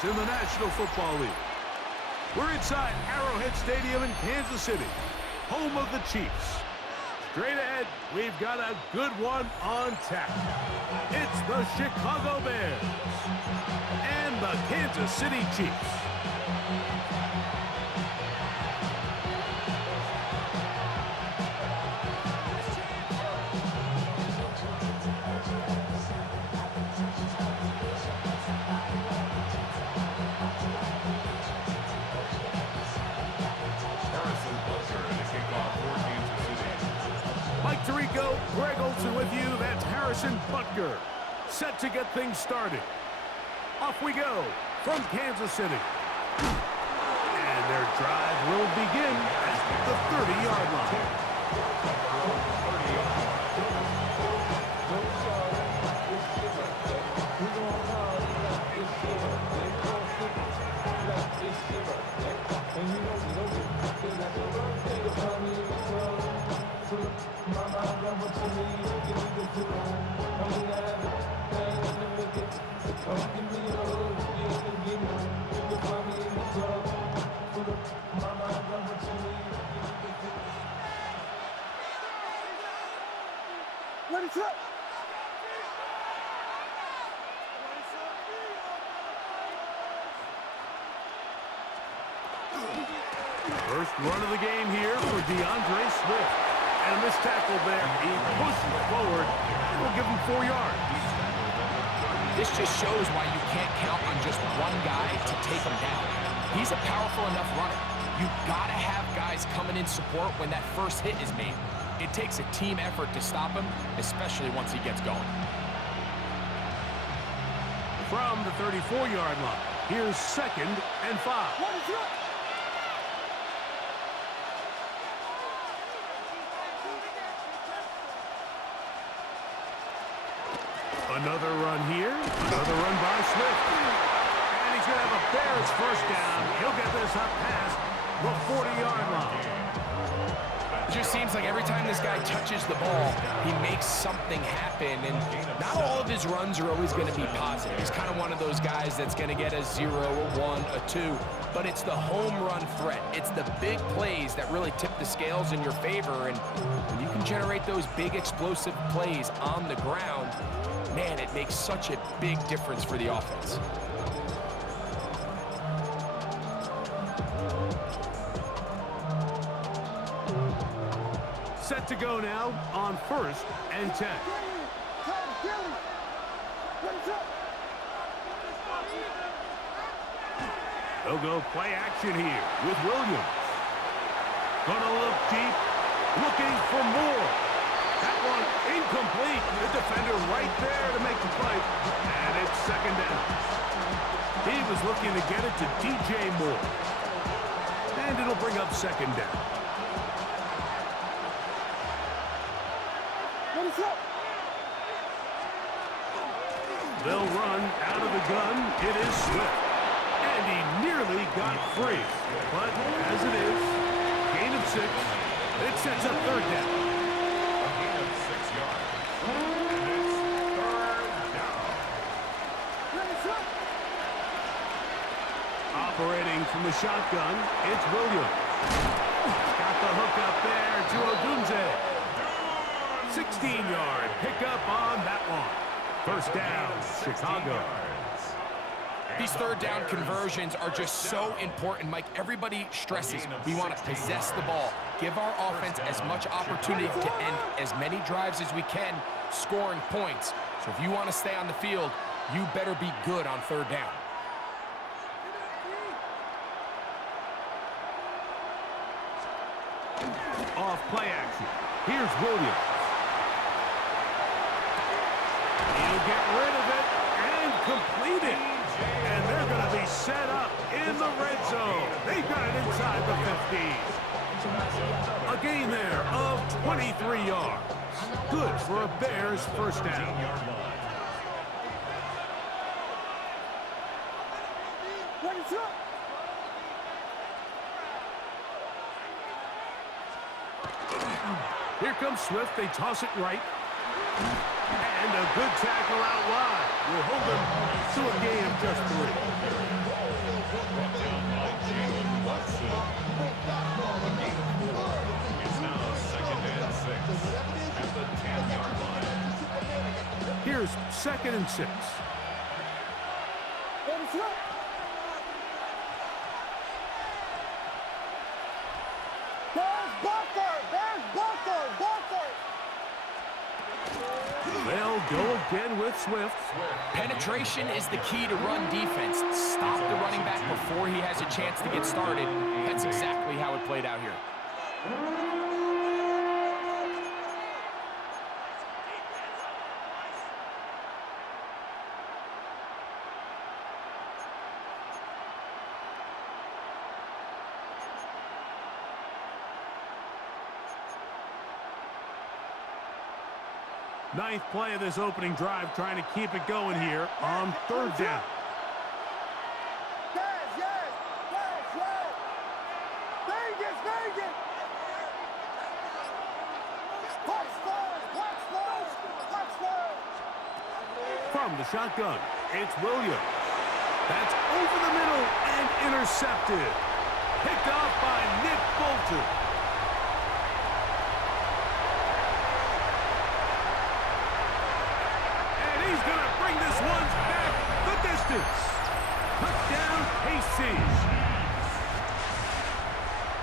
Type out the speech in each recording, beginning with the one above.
teams in the National Football League. We're inside Arrowhead Stadium in Kansas City, home of the Chiefs. Straight ahead, we've got a good one on tap. It's the Chicago Bears and the Kansas City Chiefs. Mike Tirico, Greg Olsen with you. That's Harrison Butker, set to get things started. Off we go from Kansas City. And their drive will begin at the 30-yard line. First run of the game here for DeAndre Swift. And a missed tackle there. He pushes forward. And will give him 4 yards. This just shows why you can't count on just one guy to take him down. He's a powerful enough runner. You've got to have guys coming in support when that first hit is made. It takes a team effort to stop him, especially once he gets going. From the 34-yard line, here's 2nd and 5. Another run here. Another run by Swift. And he's going to have a Bears first down. He'll get this up past the 40-yard line. It just seems like every time this guy touches the ball, he makes something happen. And not all of his runs are always going to be positive. He's kind of one of those guys that's going to get a 0, a 1, a 2. But it's the home run threat. It's the big plays that really tip the scales in your favor. And when you can generate those big explosive plays on the ground, man, it makes such a big difference for the offense. Set to go now on 1st and 10. They'll go play action here with Williams. Gonna look deep, looking for more. That one incomplete. The defender right there to make the play. And it's 2nd down. He was looking to get it to DJ Moore. And it'll bring up 2nd down. They'll run out of the gun. It is Swift. And he nearly got free. But as it is, gain of 6. It sets up 3rd down. Operating from the shotgun, it's Williams. Got the hook up there to Odunze. 16-yard pickup on that one. 1st down, Chicago. These 3rd down conversions are just so important, Mike. Everybody stresses we want to possess the ball, give our offense as much opportunity to end as many drives as we can, scoring points. So if you want to stay on the field, you better be good on 3rd down. Off play action. Here's Williams. He'll get rid of it and complete it. And they're going to be set up in the red zone. They've got it inside the 50. A gain there of 23 yards. Good for a Bears first down. Here comes Swift. They toss it right. And a good tackle out wide will hold them to a gain of just 3. Here's 2nd and 6. They'll go again with Swift. Penetration is the key to run defense. Stop the running back before he has a chance to get started. That's exactly how it played out here. Ninth play of this opening drive, trying to keep it going here on 3rd down. From the shotgun, it's Williams. That's over the middle and intercepted. Picked off by Nick Bolton. He's going to bring this one back the distance. Touchdown, KC.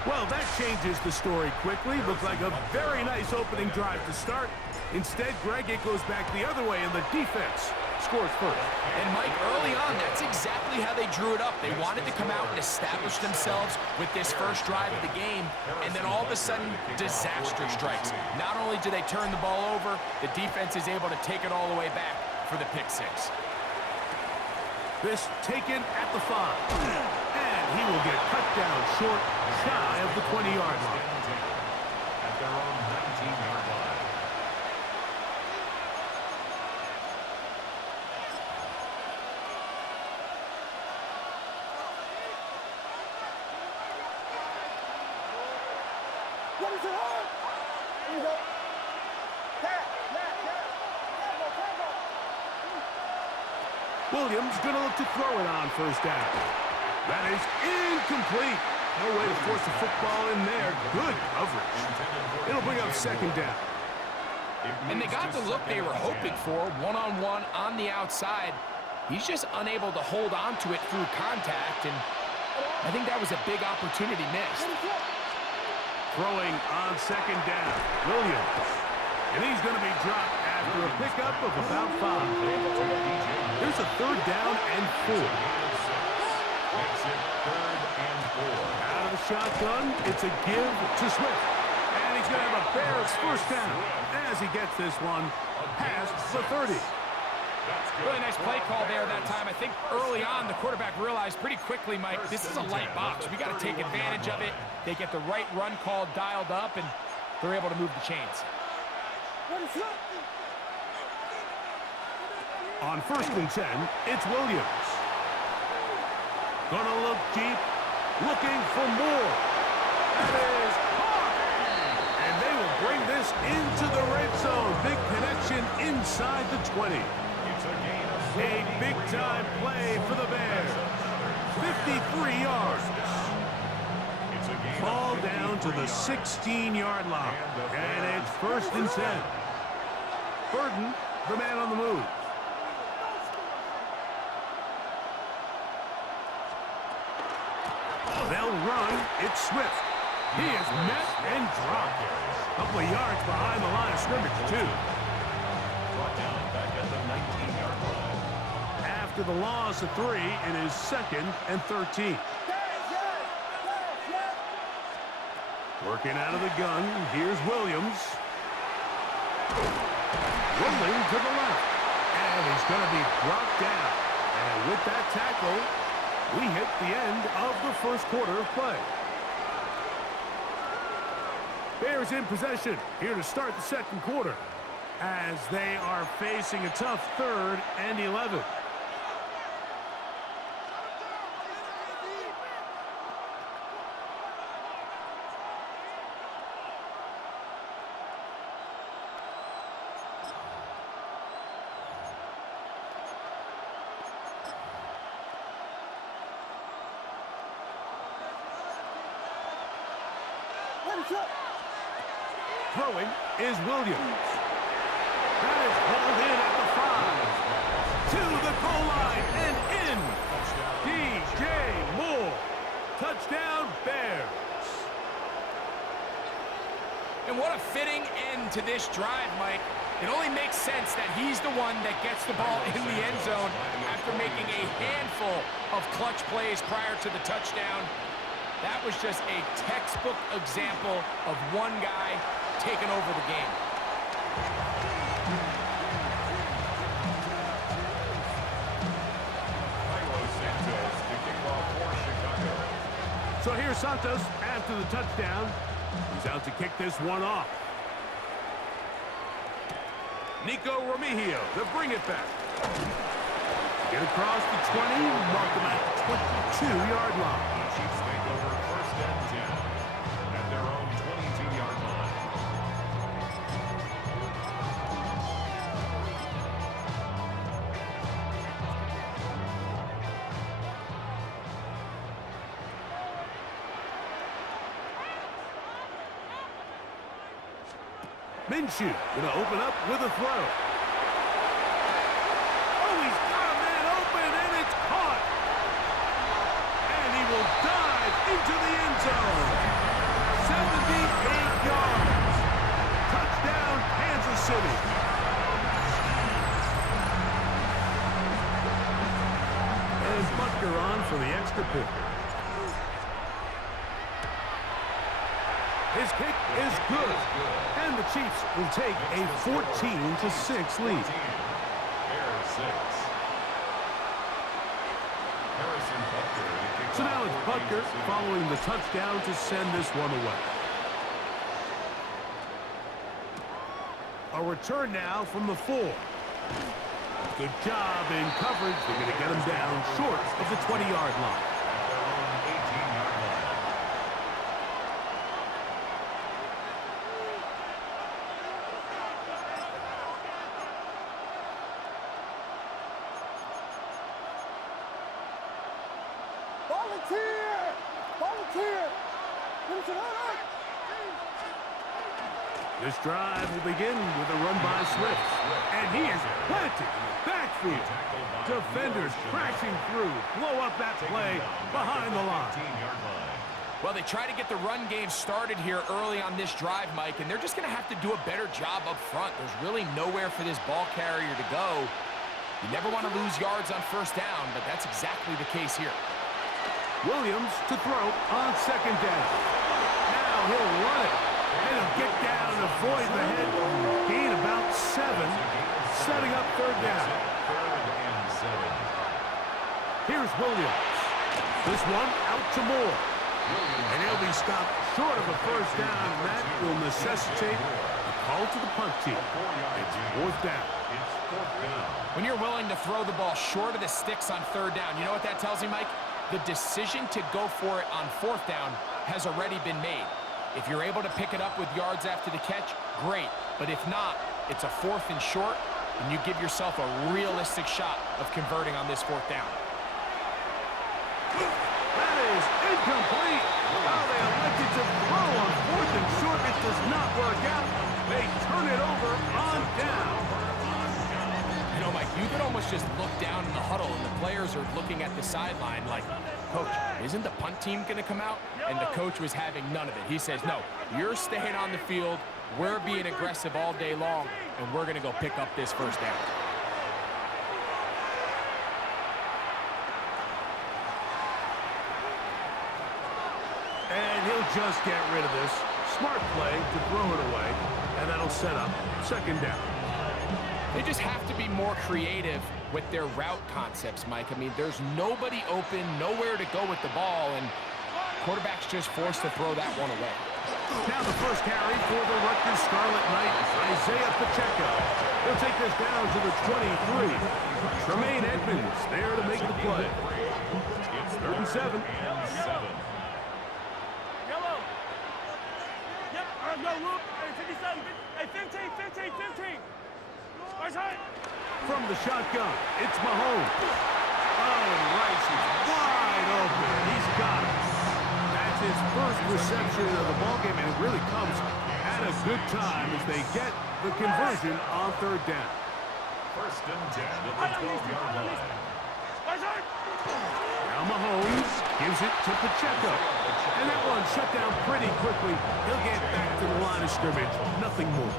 Well, that changes the story quickly. Looked like a very nice opening drive to start. Instead, Greg, it goes back the other way, and the defense scores first. And, Mike, early on, that's exactly how they drew it up. They wanted to come out and establish themselves with this first drive of the game, and then all of a sudden, disaster strikes. Not only do they turn the ball over, the defense is able to take it all the way back for the pick six. This taken at the 5. And he will get cut down short, shy of the 20-yard line. At their own 19-yard line. What is it on? Here you go. Williams going to look to throw it on 1st down. That is incomplete. No way to force the football in there. Good coverage. It'll bring up 2nd down. And they got the look they were hoping for, one-on-one on the outside. He's just unable to hold on to it through contact, and I think that was a big opportunity missed. Throwing on 2nd down, Williams. And he's going to be dropped after a pickup of about 5. Here's a 3rd down and 4. Makes it 3rd and 4. Out of the shotgun, it's a give to Swift. And he's going to have a Bears 1st down as he gets this one past the 30. Really nice play call there that time. I think early on the quarterback realized pretty quickly, Mike, this is a light box. We got to take advantage of it. They get the right run call dialed up, and they're able to move the chains. On 1st and 10, it's Williams. Gonna look deep, looking for more. That is caught. And they will bring this into the red zone. Big connection inside the 20. A big-time play for the Bears. 53 yards. Ball down to the 16-yard line. And it's 1st and 10. Burden, the man on the move. They'll run. It's Swift. He is met and dropped. A couple of yards behind the line of scrimmage, too. Brought down back at the 19-yard line. After the loss of 3, it is 2nd and 13. Working out of the gun. Here's Williams. Rolling to the left. And he's going to be brought down. And with that tackle, we hit the end of the 1st quarter of play. Bears in possession here to start the 2nd quarter as they are facing a tough 3rd and 11. Throwing is Williams. That is hauled in at the 5. to the goal line and in. DJ Moore. Touchdown, Bears. And what a fitting end to this drive, Mike. It only makes sense that he's the one that gets the ball in the end zone after making a handful of clutch plays prior to the touchdown. That was just a textbook example of one guy taking over the game. So here's Santos after the touchdown. He's out to kick this one off. Nico Remigio, they'll bring it back. Get across the 20, mark him at the 22-yard line. The Chiefs take over first and 10 at their own 22-yard line. Minshew going to open up with a throw. Oh, he's got a man open, and it's caught. And he will dive into the end zone. 78 yards. Touchdown, Kansas City. And Butker on for the extra point. His kick is good. And the Chiefs will take a 14-6 lead. So now it's Butker following the touchdown to send this one away. A return now from the 4. Good job in coverage. They're going to get him down short of the 20-yard line. Volunteer! Volunteer! This drive will begin with a run by Swift. And he is planted in the backfield. Defenders crashing through. Blow up that play behind the line. Well, they try to get the run game started here early on this drive, Mike, and they're just going to have to do a better job up front. There's really nowhere for this ball carrier to go. You never want to lose yards on first down, but that's exactly the case here. Williams to throw on second down. Now he'll run it. And he'll get down and avoid the head. Gain about 7. Setting up third down. Here's Williams. This one out to Moore. And he'll be stopped short of a first down. That will necessitate a call to the punt team. It's fourth down. When you're willing to throw the ball short of the sticks on third down, you know what that tells me, Mike? The decision to go for it on fourth down has already been made. If you're able to pick it up with yards after the catch, great. But if not, it's a 4th and short, and you give yourself a realistic shot of converting on this fourth down. That is incomplete. How they elected to throw on 4th and short. It does not work out. They turn it over on down. You know, Mike, you could almost just look down in the huddle, and the players are looking at the sideline like, Coach, isn't the punt team going to come out? And the coach was having none of it. He says, no, you're staying on the field. We're being aggressive all day long, and we're going to go pick up this first down. And he'll just get rid of this. Smart play to throw it away, and that'll set up second down. They just have to be more creative with their route concepts, Mike. I mean, there's nobody open, nowhere to go with the ball, and quarterback's just forced to throw that one away. Now the first carry for the Rutgers Scarlet Knights, Isaiah Pacheco. He'll take this down to the 23. Tremaine Edmonds there to make the play. It's 3rd and 7. Yellow. Yep. No, look. 57. 15. From the shotgun, it's Mahomes. Oh, Rice is wide open. He's got it. That's his first reception of the ballgame, and it really comes at a good time as they get the conversion on third down. First and 10 at the 12-yard line. Now Mahomes gives it to Pacheco. And that one shut down pretty quickly. He'll get back to the line of scrimmage. Nothing more.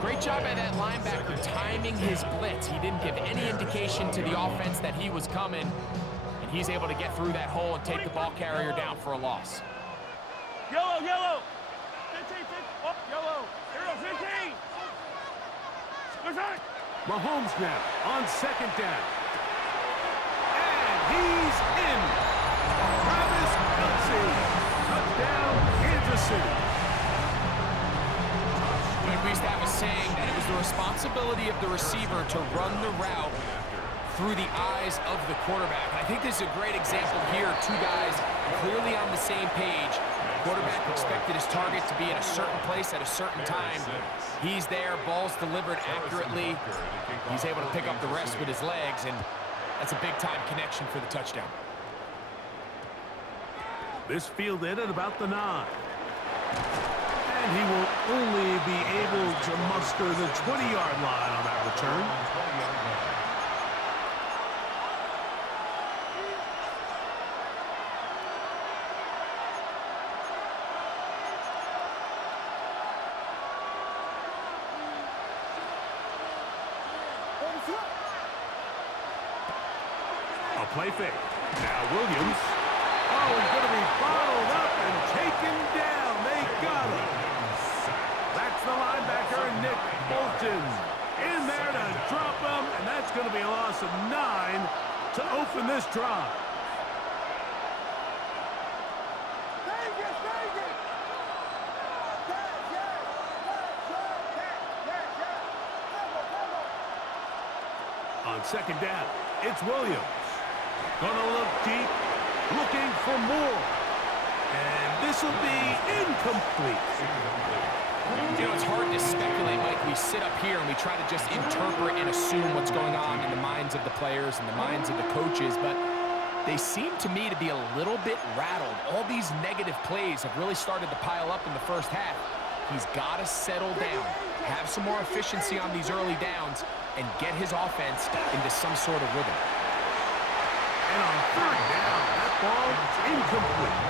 Great job by that linebacker timing his blitz. He didn't give any indication to the offense that he was coming. And he's able to get through that hole and take the ball carrier down for a loss. Yellow, yellow. 15, 15. Oh, yellow. Here, 15. What's that? Mahomes now on second down. And he's in. Travis Kelce. Touchdown, Kansas City. We used to have a saying that it was the responsibility of the receiver to run the route through the eyes of the quarterback. And I think this is a great example here. Two guys clearly on the same page. Quarterback expected his target to be in a certain place at a certain time. He's there, ball's delivered accurately. He's able to pick up the rest with his legs, and that's a big-time connection for the touchdown. This fielded at about the 9. And he will only be able to muster the 20-yard line on that return. A play fake. Now Williams. Oh, he's going to be bottled up and taken down. They got him. That's the linebacker, Nick Bolton. In there to drop him, and that's going to be a loss of 9 to open this drive. On second down, it's Williams. Gonna look deep, looking for more. And this will be incomplete. You know, it's hard to speculate, Mike. We sit up here and we try to just interpret and assume what's going on in the minds of the players and the minds of the coaches, but they seem to me to be a little bit rattled. All these negative plays have really started to pile up in the first half. He's got to settle down, have some more efficiency on these early downs, and get his offense into some sort of rhythm. And on third down, that ball is incomplete.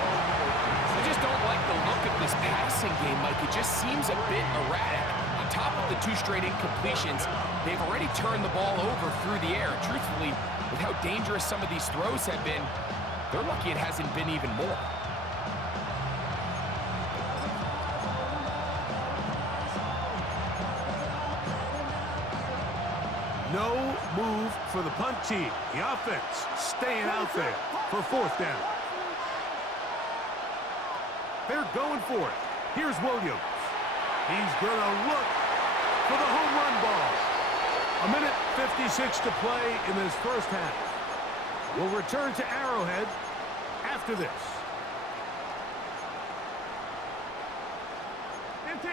I just don't like the look of this passing game, Mike. It just seems a bit erratic. On top of the 2 straight incompletions, they've already turned the ball over through the air. Truthfully, with how dangerous some of these throws have been, they're lucky it hasn't been even more. No move for the punt team. The offense staying out there for fourth down. They're going for it. Here's Williams. He's going to look for the home run ball. 1:56 to play in this first half. We'll return to Arrowhead after this. 15.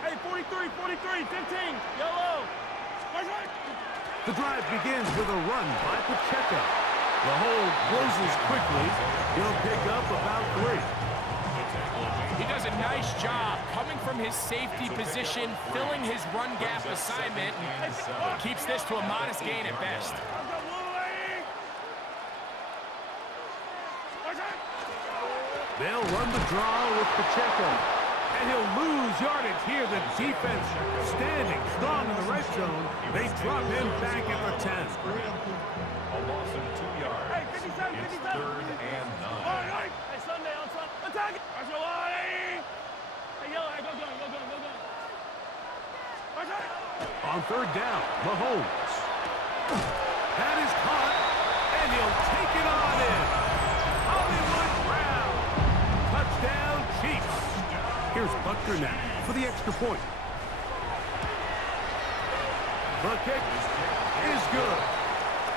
Hey, 43, 43, 15. Yellow. The drive begins with a run by Pacheco. The hold closes quickly. He'll pick up about 3. He does a nice job coming from his safety position, filling his run gap assignment, and keeps this to a modest gain at best. They'll run the draw with Pacheco. And he'll lose yardage here. The defense standing strong in the red zone. They drop him back at the 10. A loss of 2 yards. Hey, 57, It's 57. third and 9. Hey, Sunday on top. Attack it. Hey, yellow. Hey, go. On third down, Mahomes. That is caught, and he'll take it on in. Hollywood Brown. Touchdown, Chiefs. Here's Butker now for the extra point. The kick is good.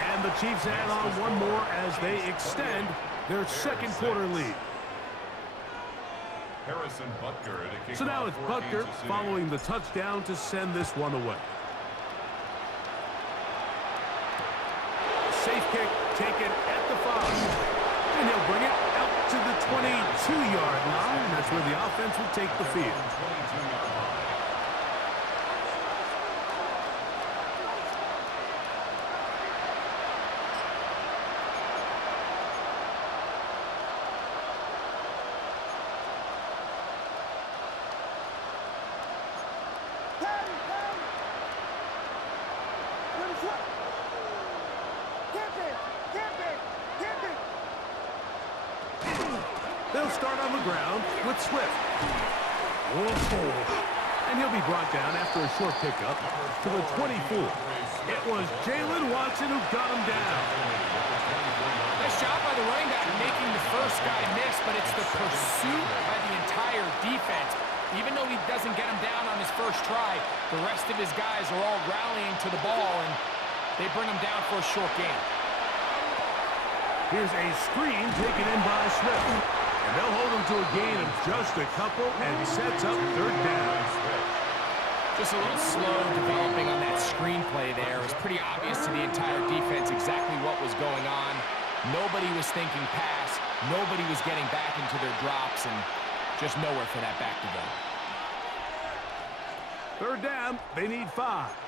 And the Chiefs add on one more as they extend their second quarter lead. Harrison Butker to kick So now off it's for Butker Kansas City. following the touchdown to send this one away. Safe kick taken at the 5. And he'll bring it out to the 22-yard line. That's where the offense will take the field. 22-yard line. They'll start on the ground with Swift. And he'll be brought down after a short pickup to the 24. It was Jalen Watson who got him down. Nice job by the running back making the first guy miss, but it's the pursuit by the entire defense. Even though he doesn't get him down on his first try, the rest of his guys are all rallying to the ball, and they bring him down for a short gain. Here's a screen taken in by Swift. And they'll hold him to a gain of just a couple, and sets up third down. Just a little slow developing on that screenplay there. It was pretty obvious to the entire defense exactly what was going on. Nobody was thinking pass. Nobody was getting back into their drops, and just nowhere for that back to go. Third down, they need 5.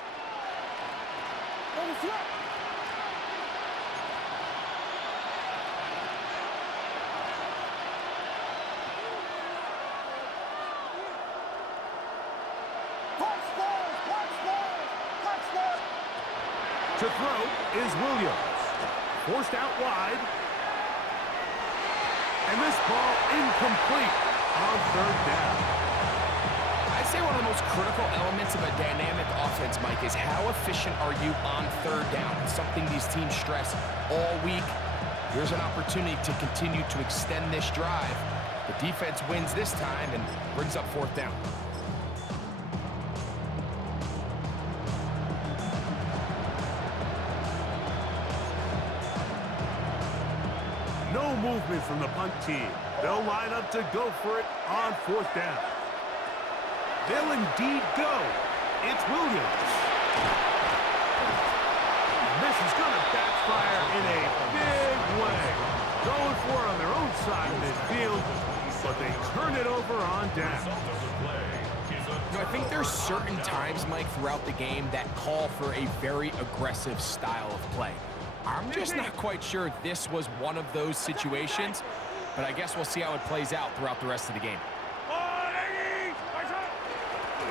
To throw is Williams. Forced out wide. And this ball incomplete on third down. I'd say one of the most critical elements of a dynamic offense, Mike, is how efficient are you on third down? It's something these teams stress all week. Here's an opportunity to continue to extend this drive. The defense wins this time and brings up fourth down. No movement from the punt team. They'll line up to go for it on fourth down. They'll indeed go. It's Williams. This is going to backfire in a big way. Going for it on their own side of midfield, but they turn it over on down. You know, I think there's certain times, Mike, throughout the game that call for a very aggressive style of play. I'm just not quite sure this was one of those situations, but I guess we'll see how it plays out throughout the rest of the game.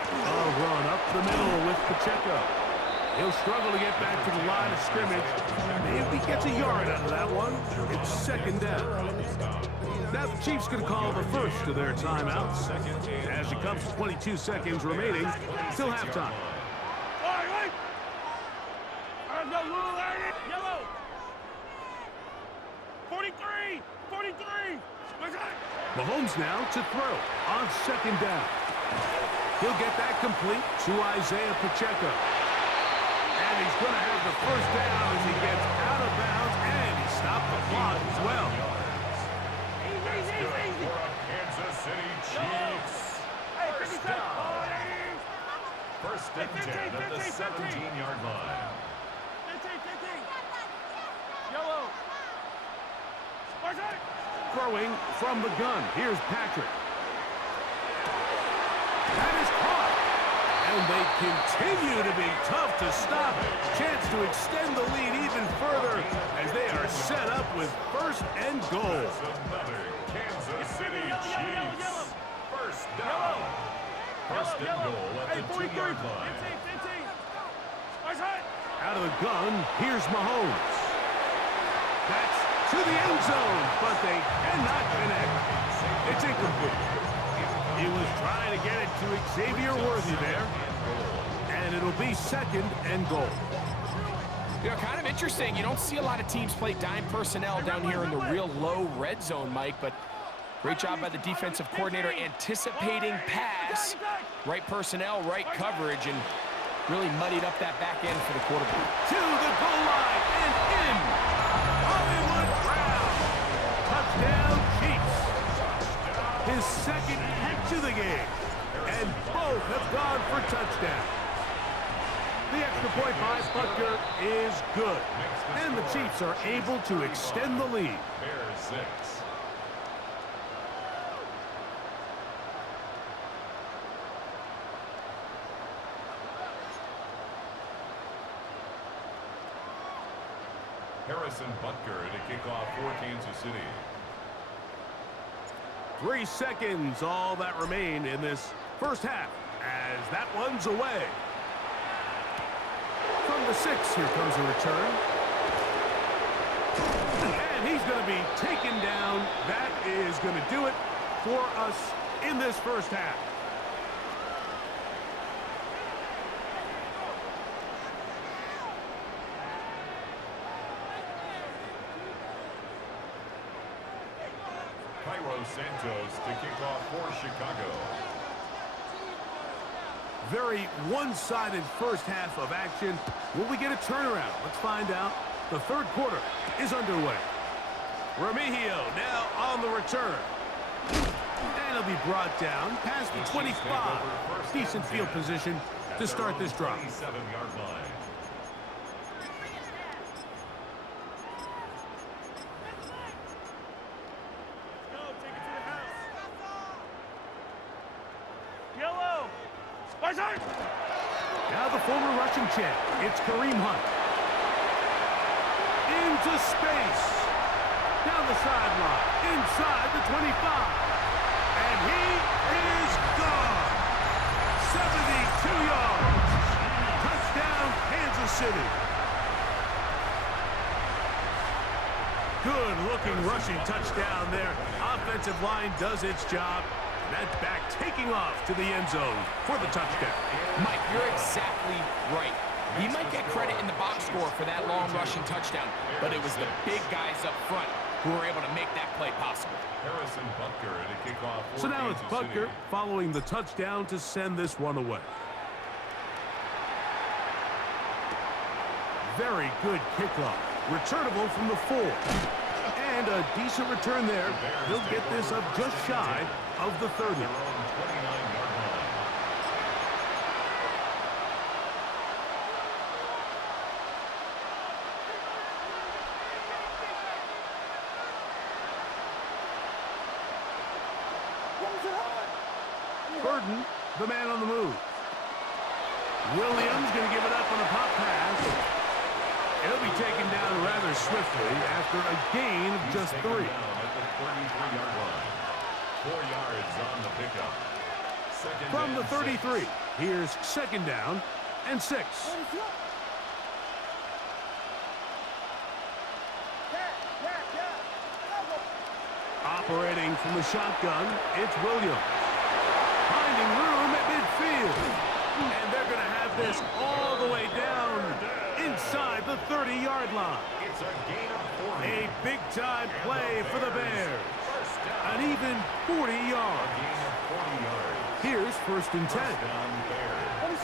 A run up the middle with Pacheco. He'll struggle to get back to the line of scrimmage. Maybe gets a yard out of that one. It's second down. Now the Chiefs going to call the first of their timeouts as it comes to 22 seconds remaining till halftime. Yellow. 43. Mahomes now to throw on second down. He'll get that complete to Isaiah Pacheco. And he's going to have the first down as he gets out of bounds, and he stopped the clock as well. Easy. Kansas City Chiefs. First down. First and 10 at the 17-yard line. 15. Yellow. Throwing from the gun. Here's Patrick. That is caught. And they continue to be tough to stop. Chance to extend the lead even further as they are set up with first and goal. Another Kansas City Chiefs. First down. First and goal at the 2-yard line. 15. Out of the gun, here's Mahomes. That's to the end zone, but they cannot connect. It's incomplete. He was trying to get it to Xavier Worthy there. And it'll be second and goal. You know, kind of interesting. You don't see a lot of teams play dime personnel down here in the real low red zone, Mike, but great job by the defensive coordinator anticipating pass. Right personnel, right coverage, and really muddied up that back end for the quarterback. To the goal line and in. Hollywood Brown. Touchdown Chiefs. His second catch of the game. And both have gone for touchdown. The extra point by Butker is good. And the Chiefs are able to extend the lead. Bears 6. Harrison Butker to kick off for Kansas City. 3 seconds, all that remain in this first half, as that one's away. From the 6, here comes a return. And he's going to be taken down. That is going to do it for us in this first half. Cairo Santos to kick off for Chicago. Very one-sided first half of action. Will we get a turnaround? Let's find out. The third quarter is underway. Remigio now on the return. And he'll be brought down past the 25. Decent field position to start this drive. 27-yard line. Now the former Russian champ, it's Kareem Hunt. Into space. Down the sideline, inside the 25. And he is gone. 72 yards. Touchdown, Kansas City. Good-looking rushing touchdown there. Offensive line does its job. That back taking off to the end zone for the touchdown. Mike, you're exactly right. He might get credit in the box score for that long rushing touchdown, but it was the big guys up front who were able to make that play possible. Harrison Butker at a kickoff for So now it's Kansas Butker City. following the touchdown to send this one away. Very good kickoff. Returnable from the 4. And a decent return there. He'll get this up just shy of the 30. Their own 29-yard line. Burden, the man on the move. Williams going to give it up on a pop pass. He'll be taken down rather swiftly after a gain of just 3. Down at the 33-yard line. 4 yards on the pickup. Second From the and 33, 6. here's second down and 6. Operating from the shotgun, it's Williams. Finding room at midfield. And they're going to have this all the way down inside the 30-yard line. It's a gain of 40. A big-time play for the Bears. An even 40 yards. Gain of 40 yards. Here's first and 10. First down Bears.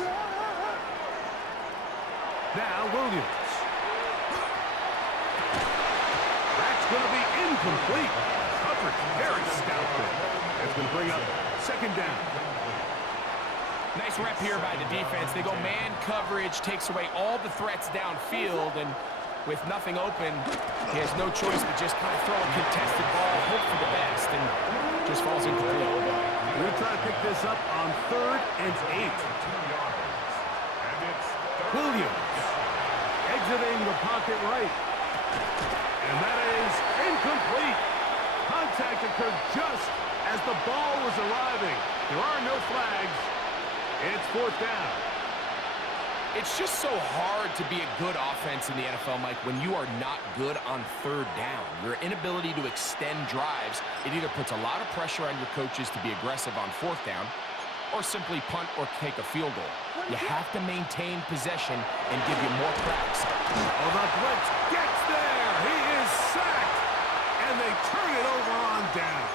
Now Williams. That's going to be incomplete. Coverage very stout there. That's going to bring up second down. Nice rep here by the defense. They go man coverage, takes away all the threats downfield, and with nothing open, he has no choice but just kind of throw a contested ball, hope for the best, and just falls incomplete. We're going to try to pick this up on 3rd and 8. 2 yards. And it's Williams exiting the pocket right. And that is incomplete. Contact occurred just as the ball was arriving. There are no flags. It's 4th down. It's just so hard to be a good offense in the NFL, Mike, when you are not good on 3rd down. Your inability to extend drives, it either puts a lot of pressure on your coaches to be aggressive on 4th down or simply punt or take a field goal. You have to maintain possession and give you more cracks. Oh, the blitz gets there. He is sacked. And they turn it over on down.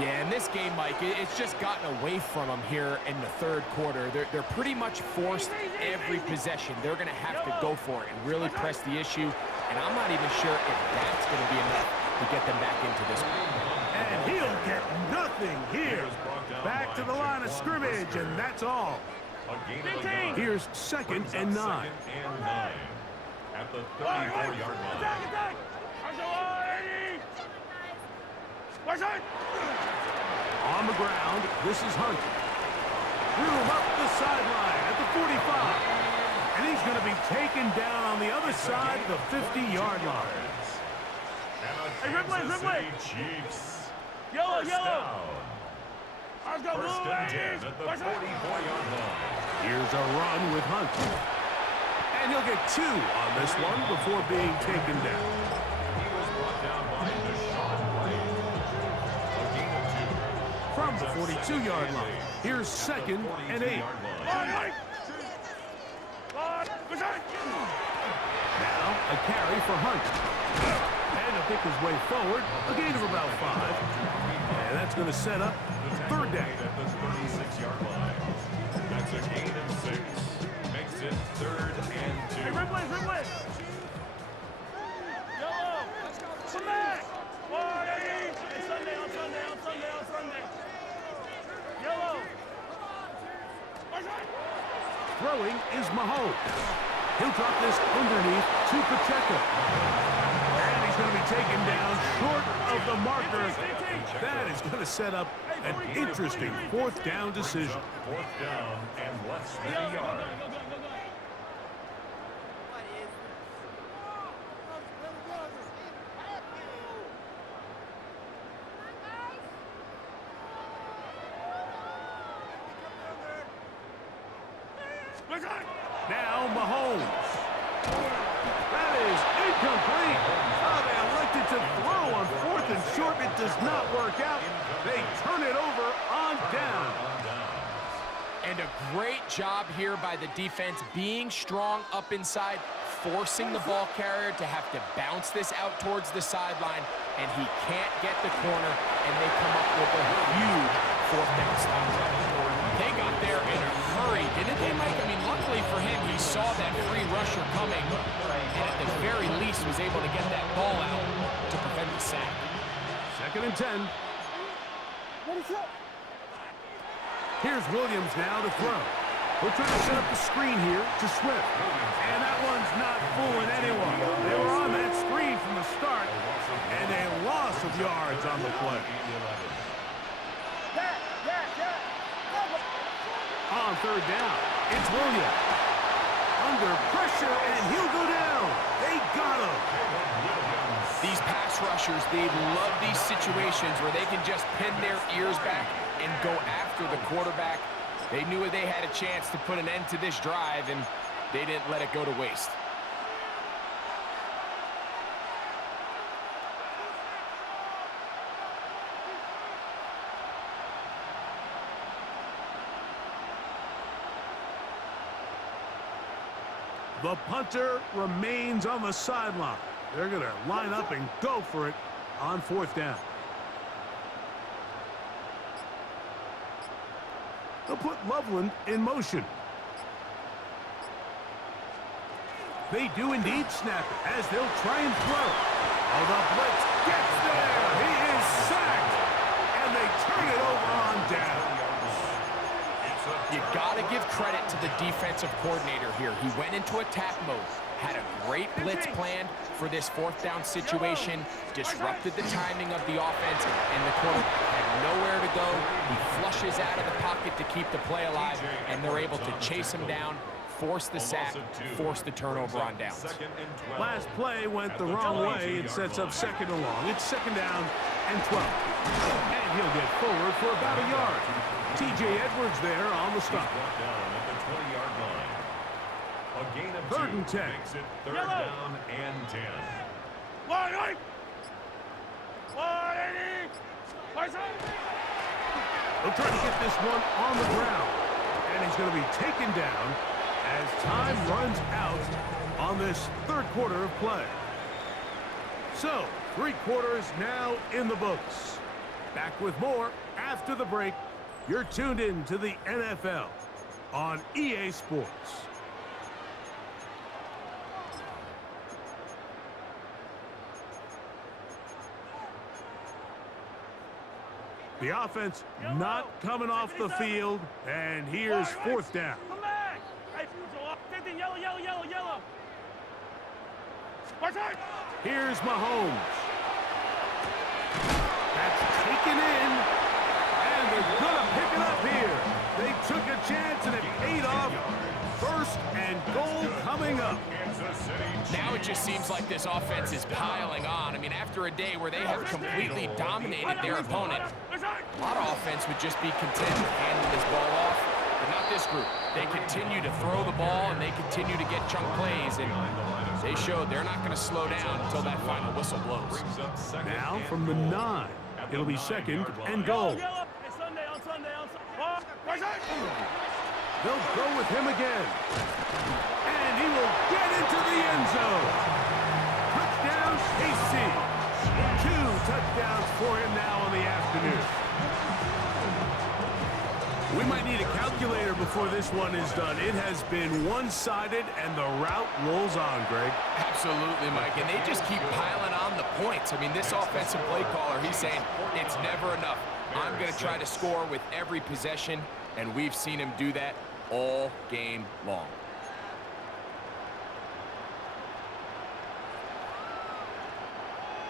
Yeah, in this game, Mike, it's just gotten away from them here in the 3rd quarter. They're pretty much forced every possession. They're going to have to go for it and really press the issue. And I'm not even sure if that's going to be enough to get them back into this one. And he'll get nothing here. Back to the line of scrimmage, and that's all. a gain of a yard. Here's second and 9. Second and 9 at the 34-yard line. Attack! On the ground, this is Hunt. Room up the sideline at the 45. And he's going to be taken down on the other side of the 50-yard line. And a Kansas City Chiefs. Yellow, First yellow. down. Let's go, First blue, and 10 ladies. at the 44-yard line. Here's a run with Hunt. And he'll get 2 on this one before being taken down. the 42-yard line. Here's 2nd and 8. Now a carry for Hunt. And to pick his way forward, a gain of about 5. And that's going to set up 3rd down. At the 36-yard line. That's a gain of 6. Makes it 3rd and 2. Hey, Ripley! Yellow! Come back! Hey, Sunday. Yellow! Throwing is Mahomes. He'll drop this underneath to Pacheco. And he's going to be taken down short of the marker. That is going to set up an interesting 4th down decision. 4th down and less than a yard. Now Mahomes. That is incomplete. Oh, they elected to throw on 4th and short. It does not work out. They turn it over on down. And a great job here by the defense, being strong up inside, forcing the ball carrier to have to bounce this out towards the sideline, and he can't get the corner, and they come up with a huge 4th down stop. They got there in a hurry, didn't they, Mike? I mean, luckily for him, he saw that free rusher coming, and at the very least was able to get that ball out to prevent the sack. 2nd and 10. Here's Williams now to throw. We're trying to set up the screen here to Swift. And that one's not fooling anyone. They were on that screen from the start, and a loss of yards on the play. On 3rd down, it's Williams. Under pressure, and he'll go down. They got him. These pass rushers, they love these situations where they can just pin their ears back and go after the quarterback. They knew they had a chance to put an end to this drive, and they didn't let it go to waste. The punter remains on the sideline. They're going to line up and go for it on 4th down. They'll put Loveland in motion. They do indeed snap it as they'll try and throw. Oh, the blitz gets there. He is sacked. And they turn it over on down. You got to give credit to the defensive coordinator here. He went into attack mode, had a great blitz planned for this 4th down situation, disrupted the timing of the offense, and the quarterback had nowhere to go. He flushes out of the pocket to keep the play alive, and they're able to chase him down, force the sack, force the turnover on downs. Last play went the wrong way. It sets up 2nd and long. It's 2nd down and 12. And he'll get forward for about a yard. T.J. Edwards there on the stop. A gain of 3rd and 10. Makes it 3rd down and 10. He'll try to get this one on the ground. And he's going to be taken down as time runs out on this 3rd quarter of play. So, 3 quarters now in the books. Back with more after the break. You're tuned in to the NFL on EA Sports. The offense not coming off the field, and here's 4th down. Come back! Hey, 50, yellow. Here's Mahomes. That's taken in, and they're going to pick it up here. They took a chance, and it paid off. 1st and goal coming up. Now it just seems like this offense is piling on. I mean, after a day where they have completely dominated their opponent, a lot of offense would just be content with handing this ball off, but not this group. They continue to throw the ball, and they continue to get chunk plays, and they showed they're not going to slow down until that final whistle blows. Now from the 9, it'll be 2nd and goal. Hey, Sunday, on They'll go with him again. And he will get into the end zone. Touchdown, KC. 2 touchdowns for him now on the afternoon. We might need a calculator before this one is done. It has been one-sided, and the route rolls on, Greg. Absolutely, Mike, and they just keep piling on the points. I mean, this offensive play caller, he's saying it's never enough. I'm going to try to score with every possession, and we've seen him do that all game long.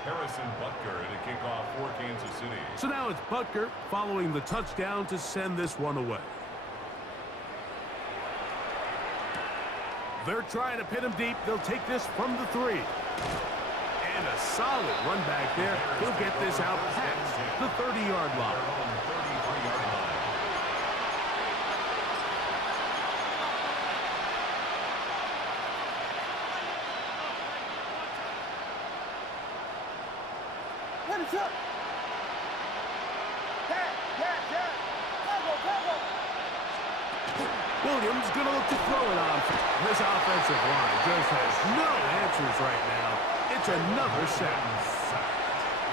Harrison Butker to kick off for Kansas City. So now it's Butker following the touchdown to send this one away. They're trying to pin him deep. They'll take this from the 3. And a solid run back there. He'll get this out past the 30-yard line. Williams going to look to throw it on. This offensive line just has no answers right now. It's another sack.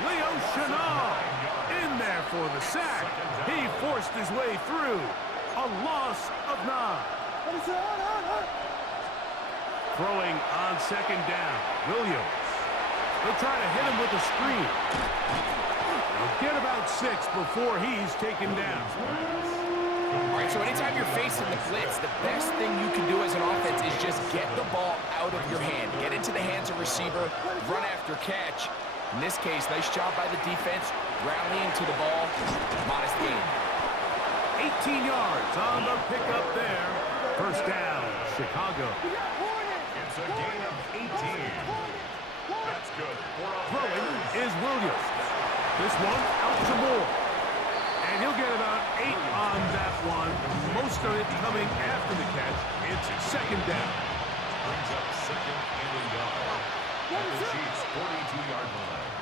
Leo Chenal in there for the sack. He forced his way through. A loss of 9. Throwing on second down. Williams. They'll try to hit him with a screen. They'll get about 6 before he's taken down. All right, so anytime you're facing the blitz, the best thing you can do as an offense is just get the ball out of your hand. Get into the hands of receiver, run after catch. In this case, nice job by the defense, rallying to the ball. Modest gain. 18 yards on the pickup there. First down, Chicago. It's a gain of 18. That's good. Throwing is Williams. This one out to Moore. And he'll get about 8 on that one. Most of it coming after the catch. It's second down. Brings up second and a yard. At the Chiefs' 42-yard line.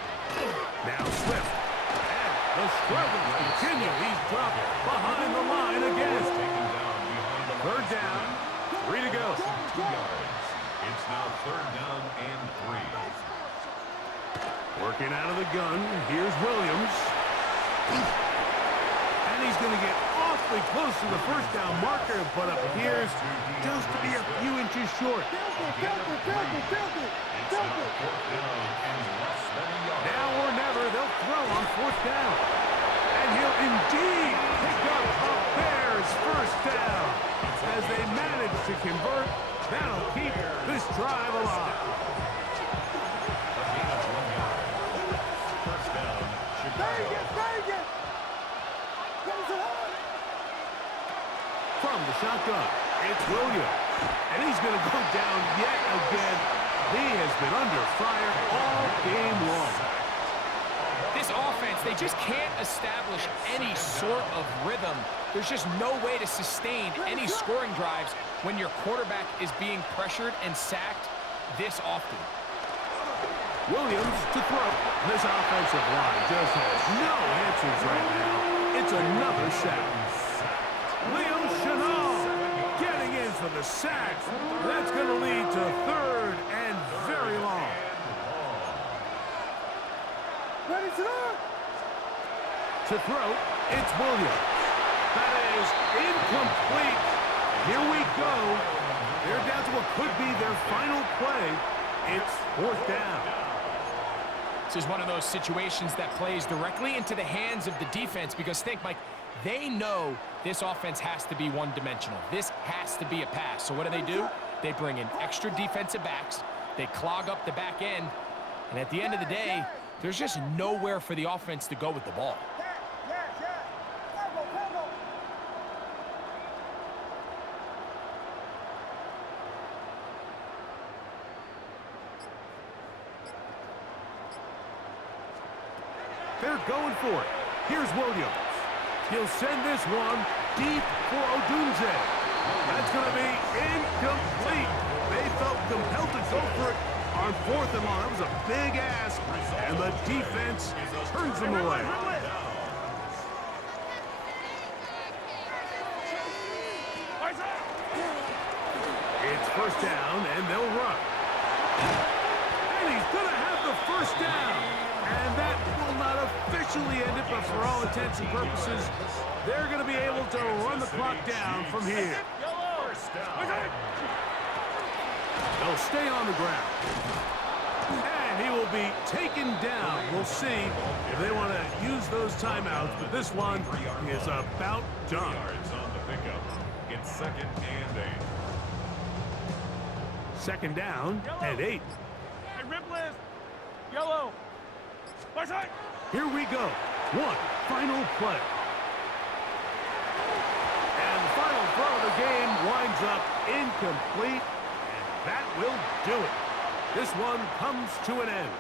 Now Swift. And the struggles continue. He's dropped behind the line again. Taken down behind the Third line. down. 3 to go. 2 yards. It's now third down and 3. Working out of the gun. Here's Williams. And he's going to get awfully close to the first down marker, but appears just to be a few inches short. Now or never, they'll throw on 4th down. And he'll indeed pick up a Bears first down. As they manage to convert, that'll keep this drive alive. First down, Chicago. From the shotgun, it's Williams. And he's going to go down yet again. He has been under fire all game long. This offense, they just can't establish any sort of rhythm. There's just no way to sustain any scoring drives when your quarterback is being pressured and sacked this often. Williams to throw. This offensive line just has no answers right now. It's another sack. Leo Chenal getting in for the sack. That's going to lead to third and very long. To throw, it's Williams. That is incomplete. Here we go. They're down to what could be their final play. It's 4th down. This is one of those situations that plays directly into the hands of the defense because think, Mike, they know this offense has to be one-dimensional. This has to be a pass. So what do? They bring in extra defensive backs. They clog up the back end. And at the end of the day, there's just nowhere for the offense to go with the ball. They're going for it. Here's Williams. He'll send this one deep for Odunze. That's going to be incomplete. They felt compelled to go for it on 4th and long. That was a big ask, and the defense turns them away. first down, and they'll run. And he's going to have the first down. And that will not officially end it, but for all intents and purposes, they're going to be able to run the clock down from here. They'll stay on the ground. And he will be taken down. We'll see if they want to use those timeouts, but this one is about done. Yards on the pickup. It's 2nd and 8. Second down and 8. Hey, rip list. Yellow. Right side. Here we go. One final play. And the final throw of the game winds up incomplete. And that will do it. This one comes to an end.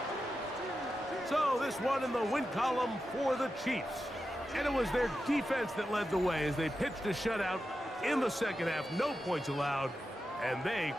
So this one in the win column for the Chiefs. And it was their defense that led the way as they pitched a shutout in the second half. No points allowed. And they